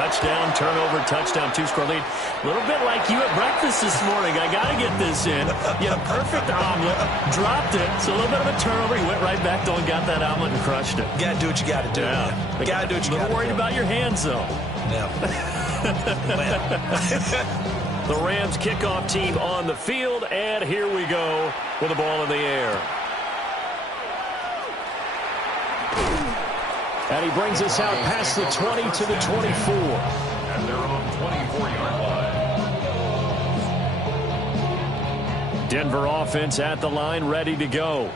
touchdown, turnover, touchdown, two-score lead. A little bit like you at breakfast this morning. I got to get this in. You had a perfect omelet, dropped it. So a little bit of a turnover. You went right back, though, and got that omelet and crushed it. You got to do what you got to do. Yeah. You got to do what you got to do. A little worried about your hands, though. Yeah. The Rams kickoff team on the field, and here we go with the ball in the air. And he brings us out past the 20 to the 24. And they're on 24-yard line. Denver offense at the line, ready to go.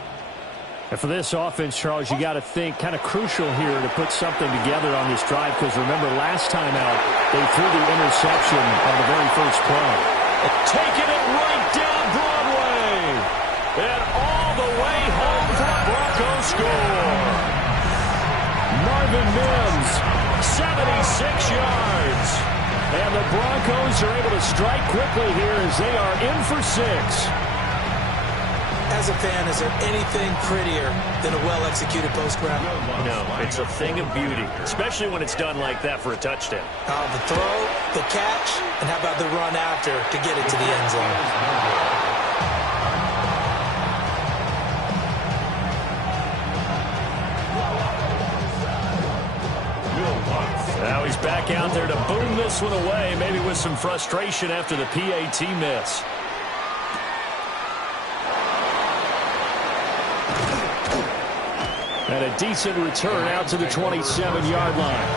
And for this offense, Charles, you got to think kind of crucial here to put something together on this drive, because remember last time out they threw the interception on the very first play. Taking it right down Broadway. And all the way home for the Broncos score. Marvin Mims, 76 yards. And the Broncos are able to strike quickly here as they are in for 6. As a fan, is there anything prettier than a well-executed post-grab? No, it's a thing of beauty, especially when it's done like that for a touchdown. The throw, the catch, and how about the run after to get it to the end zone? Now he's back out there to boom this one away, maybe with some frustration after the PAT miss. And a decent return out to the 27-yard line.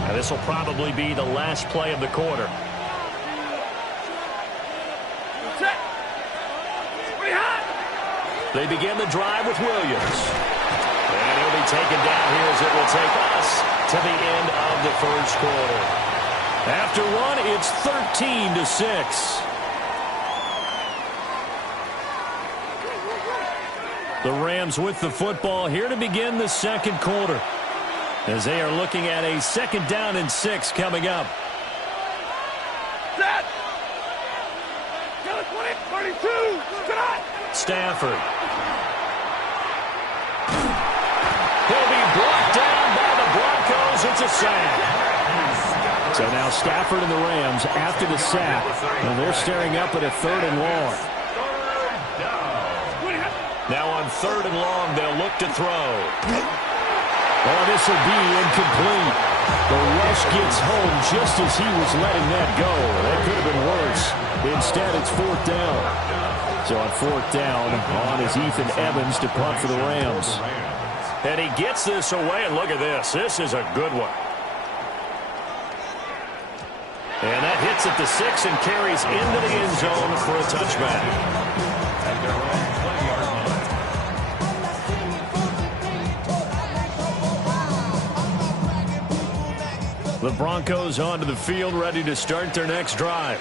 Now this will probably be the last play of the quarter. They begin the drive with Williams. And he'll be taken down here as it will take us to the end of the first quarter. After one, it's 13-6. The Rams with the football here to begin the second quarter, as they are looking at a 2nd down and 6 coming up. Stafford. He'll be brought down by the Broncos. It's a sack. So now Stafford and the Rams after the sack, and they're staring up at a 3rd and long. Now on 3rd and long, they'll look to throw. Oh, this will be incomplete. The rush gets home just as he was letting that go. That could have been worse. Instead, it's 4th down. So on 4th down, on is Ethan Evans to punt for the Rams. And he gets this away, and look at this. This is a good one. And that hits at the 6 and carries into the end zone for a touchback. And they're on 20-yard line. The Broncos onto the field, ready to start their next drive.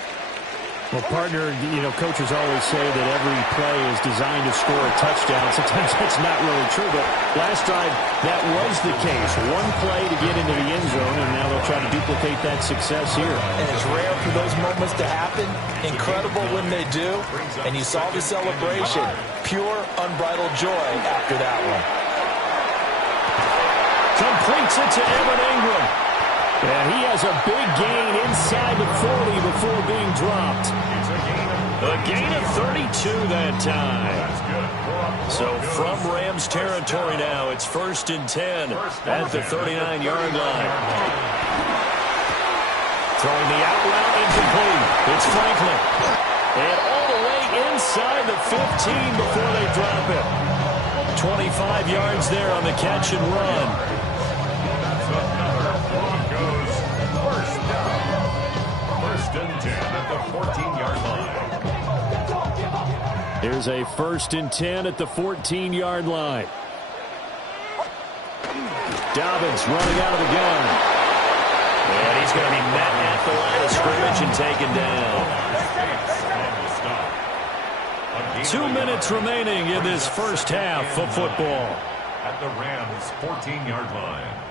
Well, partner, coaches always say that every play is designed to score a touchdown. Sometimes that's not really true, but last drive, that was the case. One play to get into the end zone, and now they'll try to duplicate that success here. And it's rare for those moments to happen. Incredible when they do. And you saw the celebration. Pure, unbridled joy after that one. Completes it to Evan Ingram. And he has a big gain inside the 40 before being dropped. A gain of 32 that time. So from Rams territory now, it's 1st and 10 at the 39-yard line. Throwing the out route incomplete. It's Franklin. And all the way inside the 15 before they drop it. 25 yards there on the catch and run. And 10 at the 14-yard line. Here's a 1st and 10 at the 14-yard line. Dobbins running out of the gun. And he's going to be met at the line of scrimmage and taken down. 2 minutes remaining in this first half of football. At the Rams' 14-yard line.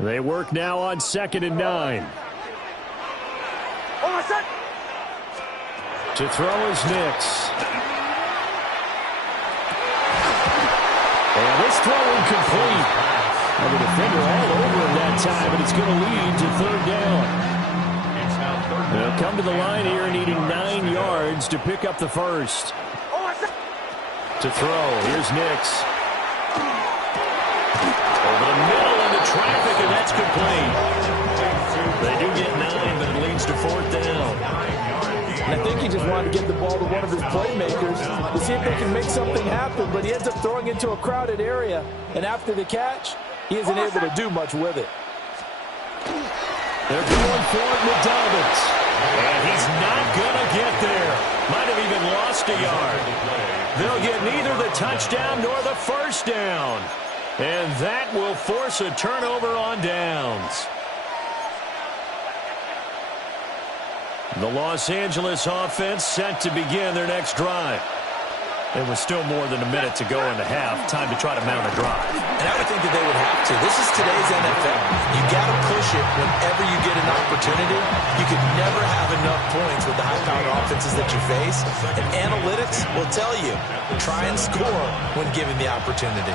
They work now on 2nd and 9. To throw is Nix. And this throw incomplete. And the defender all over him that time, and it's going to lead to third down. They'll come to the line here needing 9 yards to pick up the first. To throw, here's Nix. Over the middle into traffic, and that's complete. They do get 9, but it leads to fourth down. And I think he just wanted to get the ball to one of his playmakers to see if they can make something happen, but he ends up throwing into a crowded area, and after the catch, he isn't able to do much with it. They're going for it with Dobbins. And he's not going to get there. Might have even lost a yard. They'll get neither the touchdown nor the first down. And that will force a turnover on downs. The Los Angeles offense set to begin their next drive. There was still more than a minute to go in the half. Time to try to mount a drive. And I would think that they would have to. This is today's NFL. You got to push it whenever you get an opportunity. You could never have enough points with the high-powered offenses that you face. And analytics will tell you, try and score when given the opportunity.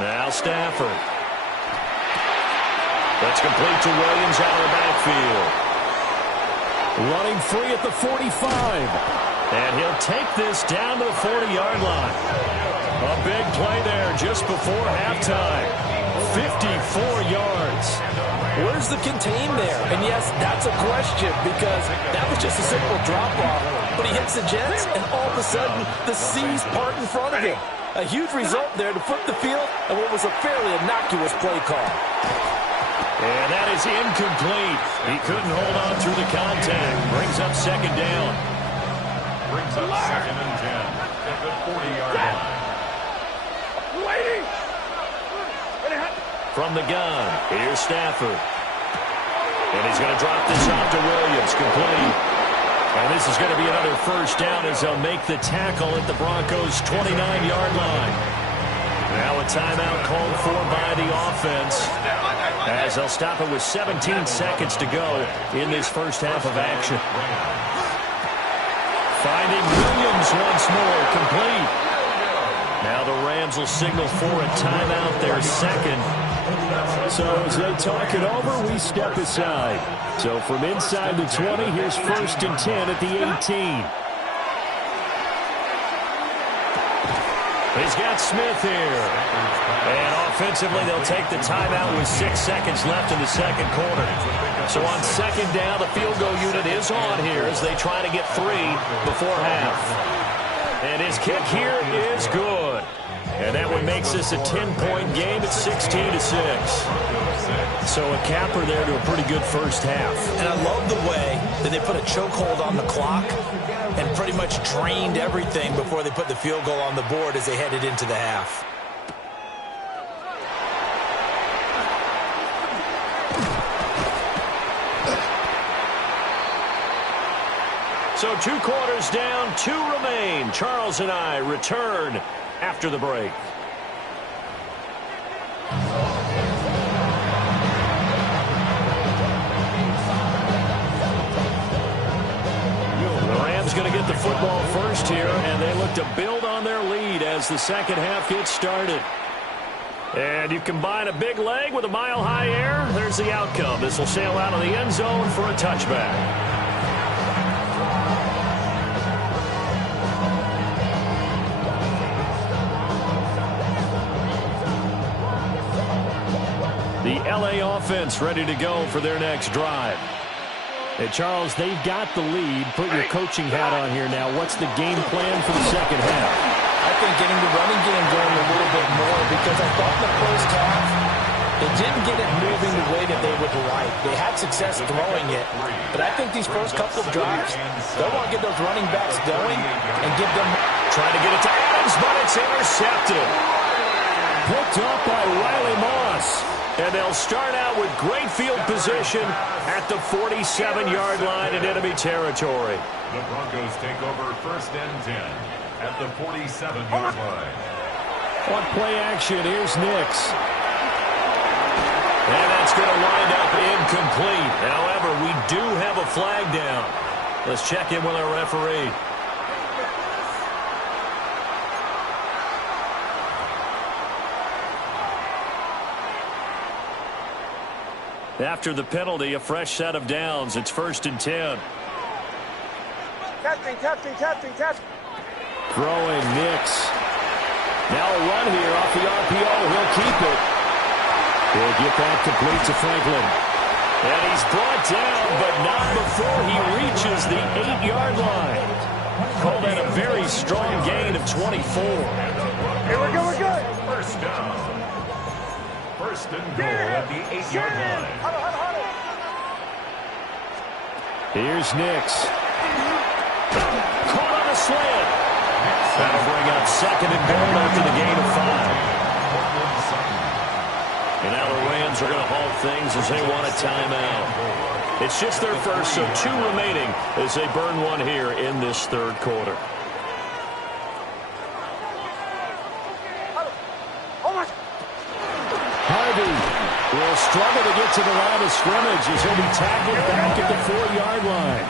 Now Stafford. That's complete to Williams out of the backfield. Running free at the 45. And he'll take this down to the 40-yard line. A big play there just before halftime. 54 yards. Where's the contain there? And yes, that's a question because that was just a simple drop-off. But he hits the Jets, and all of a sudden, the seas part in front of him. A huge result there to flip the field and what was a fairly innocuous play call. And that is incomplete. He couldn't hold on through the contact. Brings up second down. Brings up 2nd and 10 at the 40-yard line. From the gun, here's Stafford. And he's going to drop this off to Williams. Complete. And this is going to be another first down as they'll make the tackle at the Broncos' 29-yard line. Now a timeout called for by the offense as they'll stop it with 17 seconds to go in this first half of action. Finding Williams once more, complete. Now the Rams will signal for a timeout, their second. So as they talk it over, we step aside. So from inside the 20, here's 1st and 10 at the 18. He's got Smith here. And offensively, they'll take the timeout with 6 seconds left in the second quarter. So on second down, the field goal unit is on here as they try to get 3 before half. And his kick here is good. And that one makes this a 10-point game at 16-6. So a capper there to a pretty good first half. And I love the way that they put a chokehold on the clock and pretty much drained everything before they put the field goal on the board as they headed into the half. So 2 quarters down, 2 remain. Charles and I return after the break. The Rams going to get the football first here, and they look to build on their lead as the second half gets started. And you combine a big leg with a mile-high air, there's the outcome. This will sail out of the end zone for a touchback. The LA offense ready to go for their next drive. Hey, Charles, they've got the lead. Put your coaching hat on here now. What's the game plan for the second half? I think getting the running game going a little bit more because I thought in the first half they didn't get it moving the way that they would like. They had success throwing it, but I think these first couple of drives, they'll want to get those running backs going and give them... Trying to get it to Adams, but it's intercepted. Picked up by Riley Moss. And they'll start out with great field position at the 47-yard line in enemy territory. The Broncos take over 1st and 10 at the 47-yard line. On play action, here's Nix. And that's going to wind up incomplete. However, we do have a flag down. Let's check in with our referee. After the penalty, a fresh set of downs. It's 1st and 10. Captain. Throwing Nix. Now a run here off the RPO. He'll keep it. He'll get that complete to Franklin. And he's brought down, but not before he reaches the 8-yard line. Call that a very strong gain of 24. Here we're good. First down. First and goal at the 8-yard line. Huddle. Here's Nix. Caught on a slant. That'll bring up 2nd and goal after the gain of 5. And now the Rams are going to halt things as they want a timeout. It's just their first, so 2 remaining as they burn one here in this 3rd quarter. Harvey will struggle to get to the line of scrimmage as he'll be tackled back at the 4-yard line.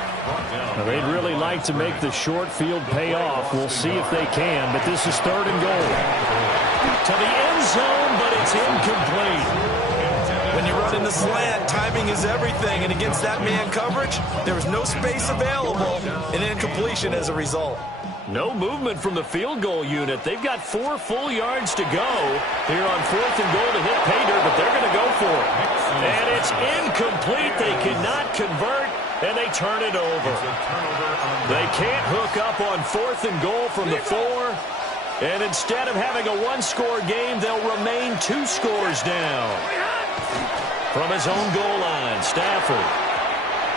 Now, they'd really like to make the short field pay off. We'll see if they can, but this is 3rd and goal. To the end zone, but it's incomplete. When you run in the slant, timing is everything, and against that man coverage, there was no space available, and incompletion as a result. No movement from the field goal unit. They've got 4 full yards to go here on 4th and goal to hit pay dirt, but they're going to go for it. And it's incomplete. They cannot convert, and they turn it over. They can't hook up on 4th and goal from the 4. And instead of having a 1-score game, they'll remain 2 scores down. From his own goal line, Stafford.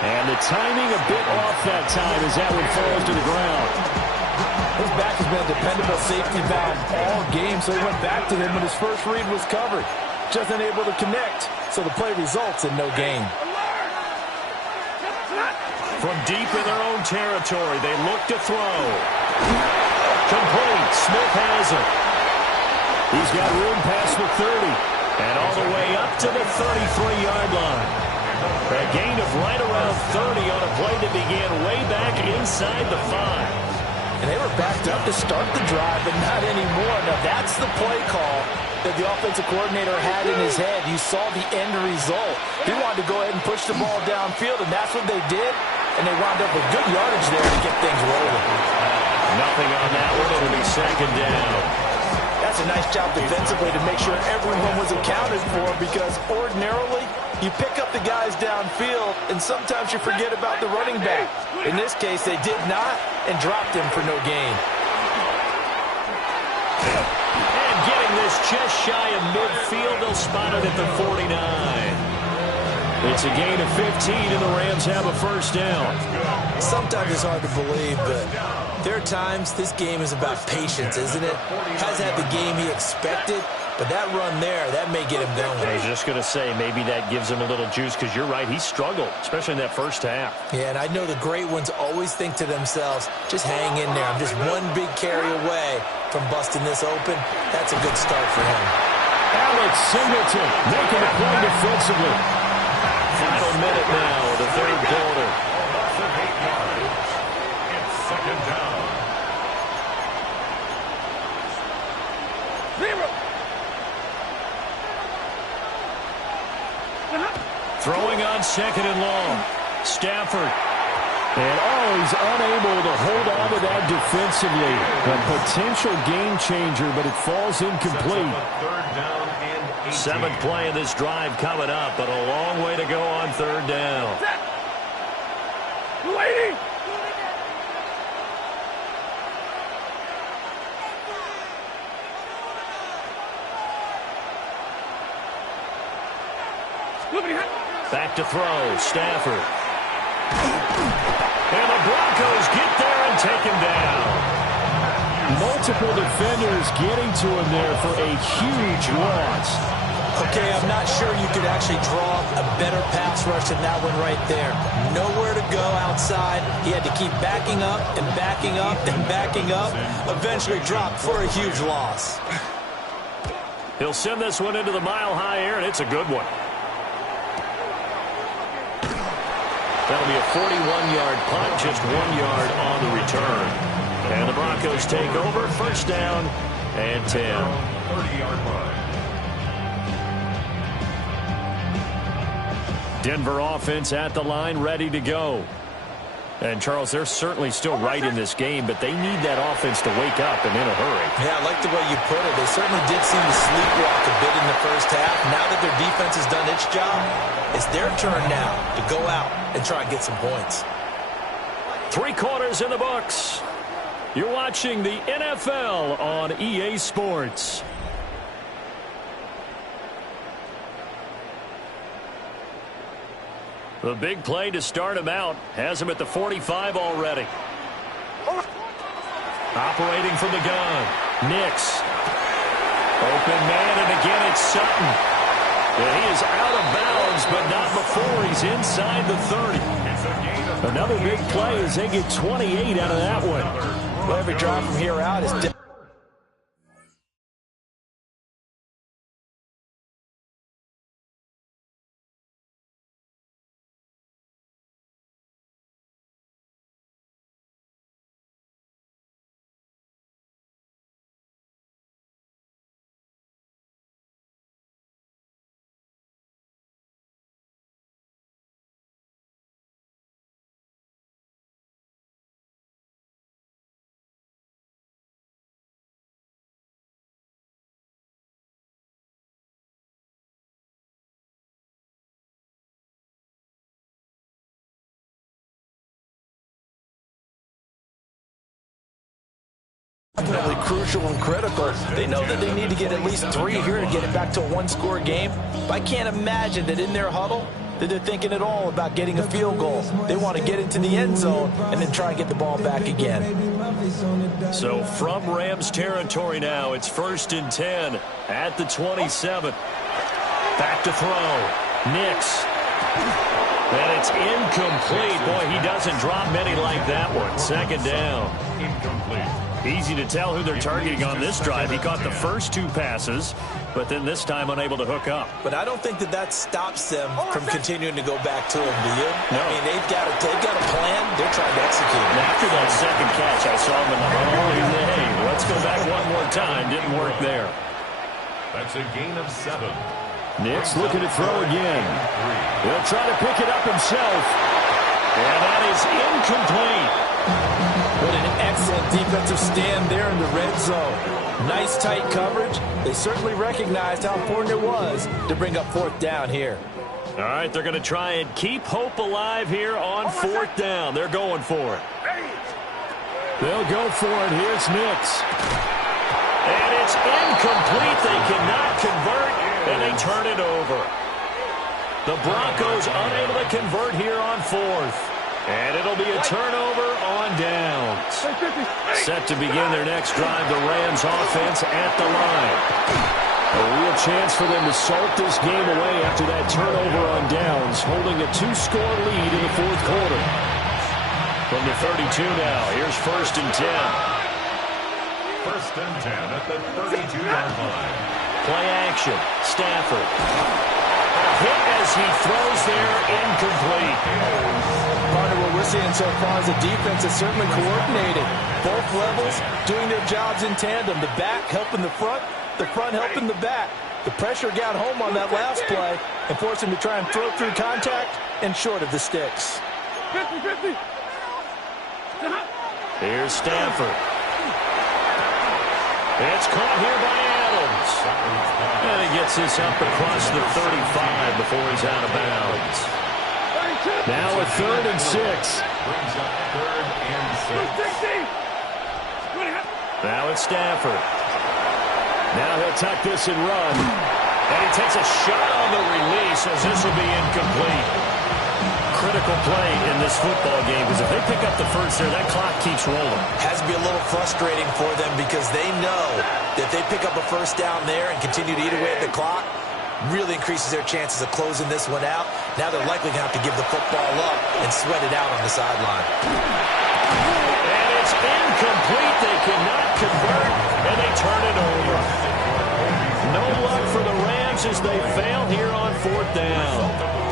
And the timing a bit off that time as that one falls to the ground. His back has been a dependable safety valve all game, so he went back to him when his first read was covered. Just unable to connect, so the play results in no gain. From deep in their own territory, they look to throw. Complete. Smith has it. He's got room past the 30. And all the way up to the 33-yard line. A gain of right around 30 on a play that began way back inside the 5. And they were backed up to start the drive, but not anymore. Now that's the play call that the offensive coordinator had in his head. You saw the end result. He wanted to go ahead and push the ball downfield, and that's what they did. And they wound up with good yardage there to get things rolling. Nothing on that one. It'll be 2nd down. That's a nice job defensively to make sure everyone was accounted for, because ordinarily you pick up the guys downfield and sometimes you forget about the running back. In this case, they did not and dropped him for no gain. And getting this just shy of midfield, they'll spot it at the 49. It's a gain of 15 and the Rams have a 1st down. Sometimes it's hard to believe, but there are times this game is about patience, isn't it? Has had the game he expected, but that run there, that may get him going. I was just going to say, maybe that gives him a little juice, because you're right, he struggled, especially in that first half. Yeah, and I know the great ones always think to themselves, just hang in there. I'm just one big carry away from busting this open. That's a good start for him. Alex Singleton making a play defensively. Final minute now of the 3rd quarter. It's 2nd down. Throwing on 2nd and long. Stafford. And he's unable to hold on to that defensively. A potential game changer, but it falls incomplete. 3rd down and 18. 7th play of this drive coming up, but a long way to go on 3rd down. Waiting. Back to throw, Stafford. And the Broncos get there and take him down. Multiple defenders getting to him there for a huge loss. Okay, I'm not sure you could actually draw a better pass rush than that one right there. Nowhere to go outside. He had to keep backing up and backing up and backing up. Eventually dropped for a huge loss. He'll send this one into the mile-high air, and it's a good one. That'll be a 41-yard punt, just 1 yard on the return. And the Broncos take over, first down and 10. 30-yard line. Denver offense at the line, ready to go. And, Charles, they're certainly still right in this game, but they need that offense to wake up and in a hurry. Yeah, I like the way you put it. They certainly did seem to sleepwalk a bit in the first half. Now that their defense has done its job, it's their turn now to go out and try and get some points. 3 quarters in the books. You're watching the NFL on EA Sports. The big play to start him out has him at the 45 already. Operating from the gun. Nix. Open man, and again it's Sutton. And he is out of bounds, but not before he's inside the 30. Another big play as they get 28 out of that one. Well, every drive from here out is definitely crucial and critical. They know that they need to get at least 3 here to get it back to a one-score game. But I can't imagine that in their huddle that they're thinking at all about getting a field goal. They want to get into the end zone and then try and get the ball back again. So from Rams territory now, it's 1st and 10 at the 27. Back to throw. Nix. And it's incomplete. Boy, he doesn't drop many like that one. 2nd down. Incomplete. Easy to tell who they're targeting on this drive. He caught the first 2 passes, but then this time unable to hook up. But I don't think that stops them from continuing to go back to him, do you? No. I mean, they've got a plan. They're trying to execute it. And after that second catch, I saw him in the huddle. He said, hey, let's go back one more time. Didn't work there. That's a gain of 7. Nix looking to throw again. He'll try to pick it up himself. And that is incomplete. What an excellent defensive stand there in the red zone. Nice tight coverage. They certainly recognized how important it was to bring up 4th down here. All right, they're going to try and keep hope alive here on 4th down. They're going for it. They'll go for it. Here's Nix. And it's incomplete. They cannot convert, and they turn it over. The Broncos unable to convert here on 4th. And it'll be a turnover on downs. Set to begin their next drive, the Rams offense at the line. A real chance for them to salt this game away after that turnover on downs, holding a 2-score lead in the 4th quarter. From the 32 now, here's 1st and 10. 1st and 10 at the 32-yard line. Play action, Stafford. A hit as he throws there, incomplete. Partner, what we're seeing so far is a defense that's certainly coordinated. Both levels doing their jobs in tandem. The back helping the front helping the back. The pressure got home on that last play and forced him to try and throw through contact and short of the sticks. 50-50. Here's Stafford. It's caught here by Adams. And he gets this up across the 35 before he's out of bounds. Now a 3rd and 6. Brings up 3rd and 6. Now it's Stafford. Now he'll tuck this and run. And he takes a shot on the release as this will be incomplete. Critical play in this football game because if they pick up the first there, that clock keeps rolling. Has to be a little frustrating for them because they know that if they pick up a first down there and continue to eat away at the clock, really increases their chances of closing this one out. Now they're likely going to have to give the football up and sweat it out on the sideline. And it's incomplete. They cannot convert, and they turn it over. No luck for the Rams as they fail here on 4th down.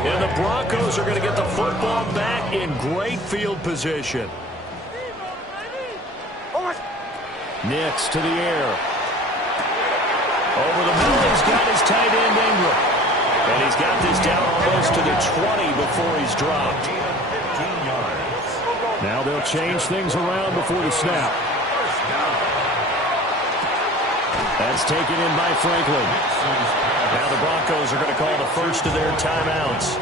And the Broncos are going to get the football back in great field position. Nix to the air. Over the middle, he's got his tight end, Ingram. And he's got this down almost to the 20 before he's dropped. Now they'll change things around before the snap. That's taken in by Franklin. Now the Broncos are going to call the first of their timeouts.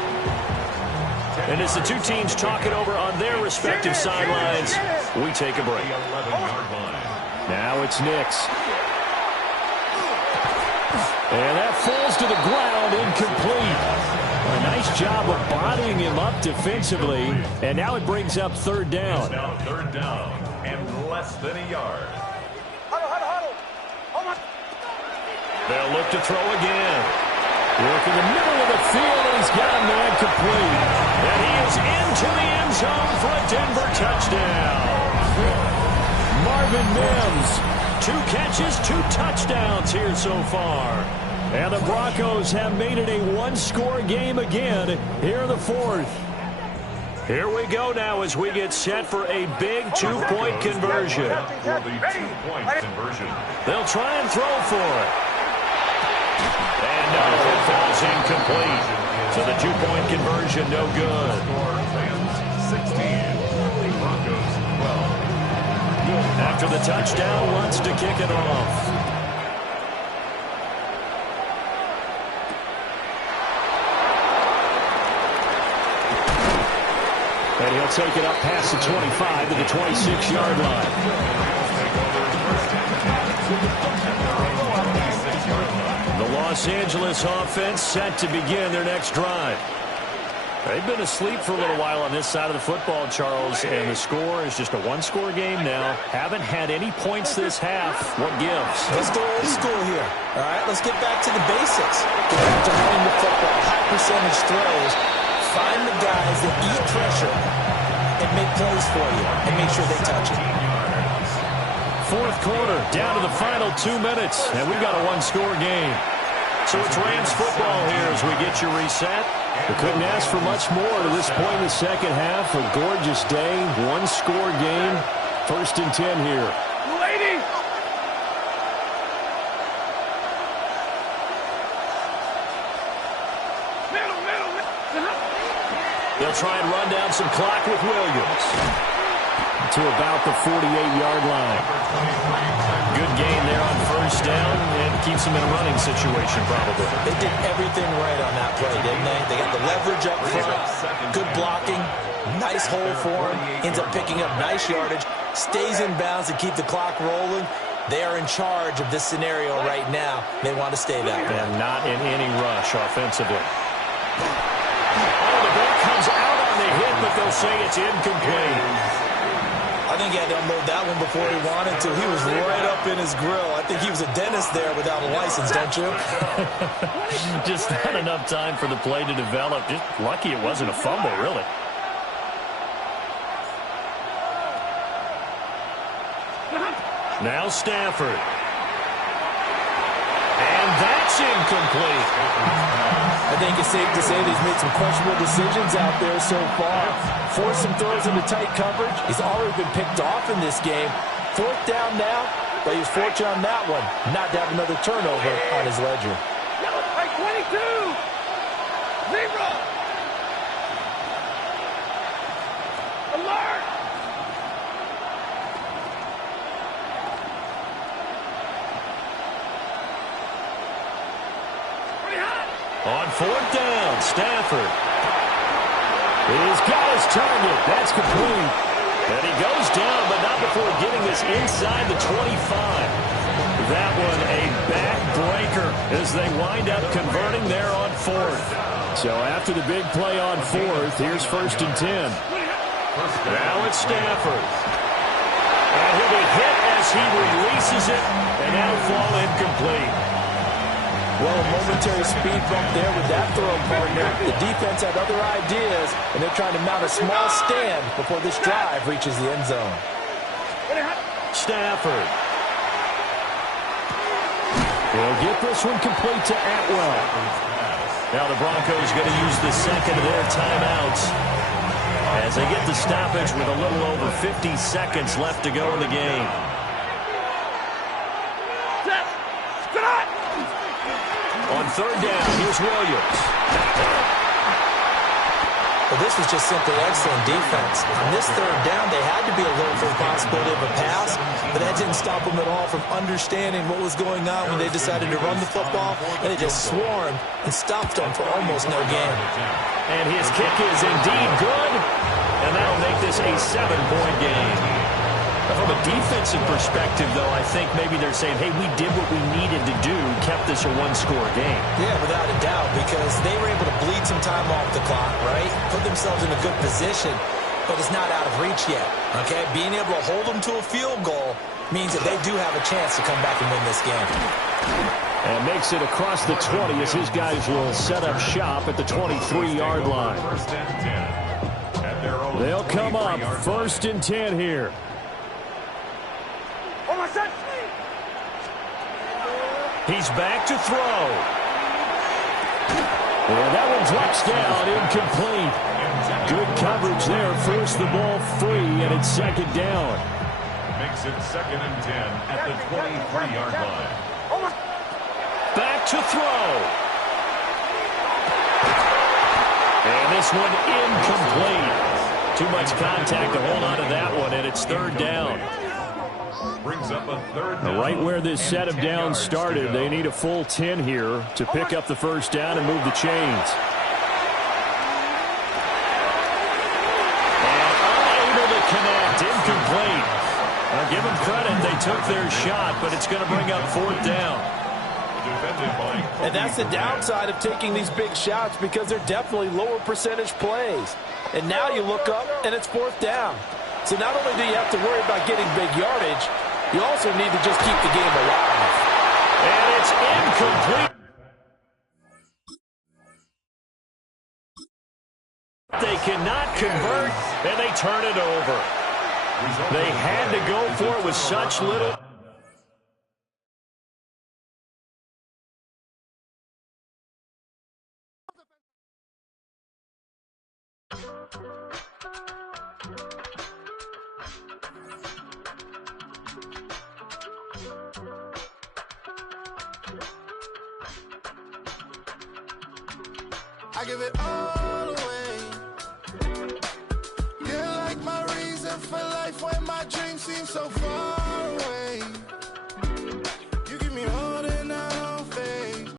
And as the two teams talk it over on their respective sidelines, we take a break. Now it's Nix. And that falls to the ground, incomplete. A nice job of bodying him up defensively. And now it brings up third down. Now third down and less than a yard. They'll look to throw again. Work in the middle of the field, and he's got a man complete. And he is into the end zone for a Denver touchdown. Marvin Mims. 2 catches, 2 touchdowns here so far. And the Broncos have made it a one-score game again here in the fourth. Here we go now as we get set for a big 2-point conversion. For the 2-point conversion. They'll try and throw for it. And no, it falls incomplete. So the 2-point conversion, no good. Rams 16. Broncos 12. After the touchdown, wants to kick it off. And he'll take it up past the 25 to the 26-yard line. The Los Angeles offense set to begin their next drive. They've been asleep for a little while on this side of the football, Charles, and the score is just a one-score game now. Haven't had any points this half. What gives? Let's go old school here. All right, let's get back to the basics. Get back to running the football, high percentage throws. Find the guys that eat pressure and make plays for you and make sure they touch it. Fourth quarter, down to the final 2 minutes, and we've got a one-score game. So it's Rams football here as we get you reset. We couldn't ask for much more to this point in the second half. A gorgeous day, one-score game, 1st and 10 here. Lady! They'll try and run down some clock with Williams. To about the 48-yard line. Good gain there on first down and keeps them in a running situation probably. They did everything right on that play, didn't they? They got the leverage up front, good blocking, nice hole for him, ends up picking up nice yardage, stays in bounds to keep the clock rolling. They are in charge of this scenario right now. They want to stay that way. And not in any rush offensively. Oh, the ball comes out on the hit, but they'll say it's incomplete. I think he had to unload that one before he wanted to. He was right up in his grill. I think he was a dentist there without a license, don't you? Just not enough time for the play to develop. Just lucky it wasn't a fumble, really. Now Stafford. And that's incomplete. I think it's safe to say that he's made some questionable decisions out there so far. Forced some throws into tight coverage. He's already been picked off in this game. 4th down now, but he was fortunate on that one not to have another turnover on his ledger. Hey, 22! 0! Alert! On 4th down, Stafford. He's got his target. That's complete. And he goes down, but not before getting this inside the 25. That one a backbreaker as they wind up converting there on 4th. So after the big play on 4th, here's 1st and 10. Now it's Stafford. And he'll be hit as he releases it, and that'll fall incomplete. Well, a momentary speed bump there with that throw, partner. The defense had other ideas, and they're trying to mount a small stand before this drive reaches the end zone. Stafford. He'll get this one complete to Atwell. Now the Broncos going to use the second of their timeouts as they get the stoppage with a little over 50 seconds left to go in the game. On third down, here's Williams. Well, this was just simply excellent defense. On this third down, they had to be alert for the possibility of a pass, but that didn't stop them at all from understanding what was going on when they decided to run the football, and they just swarmed and stopped them for almost no gain. And his kick is indeed good, and that'll make this a 7-point game. From a defensive perspective, though, I think maybe they're saying, hey, we did what we needed to do, kept this a one-score game. Yeah, without a doubt, because they were able to bleed some time off the clock, right? Put themselves in a good position, but it's not out of reach yet, okay? Being able to hold them to a field goal means that they do have a chance to come back and win this game. And makes it across the 20 as his guys will set up shop at the 23-yard line. They'll come up 1st and 10 here. He's back to throw. And that one drops down, incomplete. Good coverage there. Forced the ball free, and it's 2nd down. Makes it 2nd and 10 at the 23-yard line. Back to throw. And this one incomplete. Too much contact to hold on to that one, and it's 3rd down. Brings up a 3rd down. Right where this set of downs started, they need a full 10 here to pick up the 1st down and move the chains. And unable to connect, incomplete. Now give them credit, they took their shot, but it's going to bring up 4th down. And that's the downside of taking these big shots, because they're definitely lower percentage plays. And now you look up, and it's 4th down. So not only do you have to worry about getting big yardage, you also need to just keep the game alive. And it's incomplete. They cannot convert, and they turn it over. They had to go for it with such little. I give it all away. You're like my reason for life when my dreams seem so far